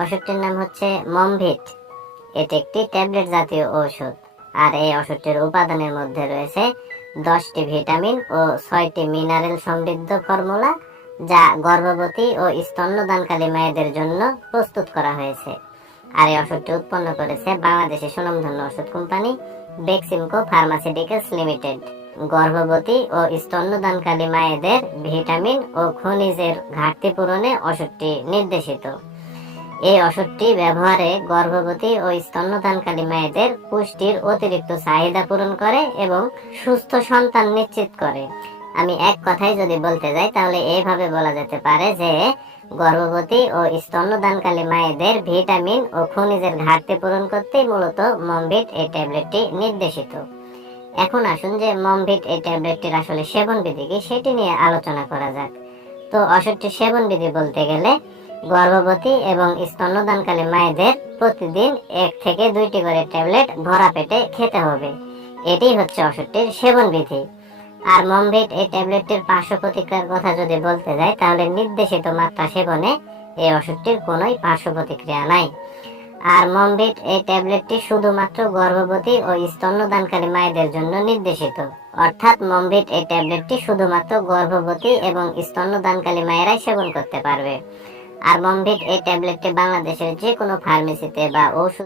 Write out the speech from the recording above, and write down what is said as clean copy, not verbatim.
ওষুধটির নাম হচ্ছে মমভিট। এটি একটি ট্যাবলেট জাতীয় ঔষধ। আর এই ওষুধটির উপাদানের মধ্যে রয়েছে 10টি ভিটামিন ও 6টি মিনারেল সমৃদ্ধ ফর্মুলা, যা গর্ভবতী ও স্তন্যদানকারী মায়েদের জন্য প্রস্তুত করা হয়েছে। আর এই ওষুধটি উৎপন্ন করেছে বাংলাদেশের সুনামধন্য ওষুধ কোম্পানি বেক্সিমকো ফার্মাসিউটিক্যালস লিমিটেড। গর্ভবতী ও স্তন্যদানকারী মায়েদের ভিটামিন ও খনিজের ঘাটতি পূরণে ওষুধটি নির্দেশিত। এই ওষুধটি ব্যবহারে গর্ভবতী ও স্তন্যদানকারী মায়েদের পুষ্টির অতিরিক্ত চাহিদা পূরণ করে এবং সুস্থ সন্তান নিশ্চিত করে। আমি এক কথায় যদি বলতে যাই তাহলে এইভাবে বলা যেতে পারে যে গর্ভবতী ও স্তন্যদানকারী মায়েদের ভিটামিন ও খনিজের ঘাটতি পূরণ করতেই মূলত মমভিট এই ট্যাবলেটটি নির্দেশিত। এখন আসুন যে মমভিট এই ট্যাবলেটটির আসলে সেবনবিধি কি সেটি নিয়ে আলোচনা করা যাক। তো ওষুধটির সেবনবিধি বলতে গেলে গর্ভবতী এবং স্তন্যদানকারী মায়েদের প্রতিদিন 1 থেকে 2টি করে ট্যাবলেট ভরা পেটে খেতে হবে। এটি হচ্ছে ওষুধটির সেবনবিধি। আর মমভিট এই ট্যাবলেটটির পার্শ্ব প্রতিক্রিয়ার কথা যদি বলতে যাই তাহলে নির্দেশিত মাত্রা সেবনে এই ওষুধটির কোনোই পার্শ্ব প্রতিক্রিয়া নাই। আর মমভিট এই ট্যাবলেটটি শুধুমাত্র গর্ভবতী ও স্তন্যদানকারী মায়েদের জন্য নির্দেশিত। অর্থাৎ মমভিট এই ট্যাবলেটটি শুধুমাত্র গর্ভবতী এবং স্তন্যদানকারী মায়েরাই সেবন করতে পারবে। আর মমভিট এই ট্যাবলেটটি বাংলাদেশের যে কোনো ফার্মেসিতে বা ঔষধ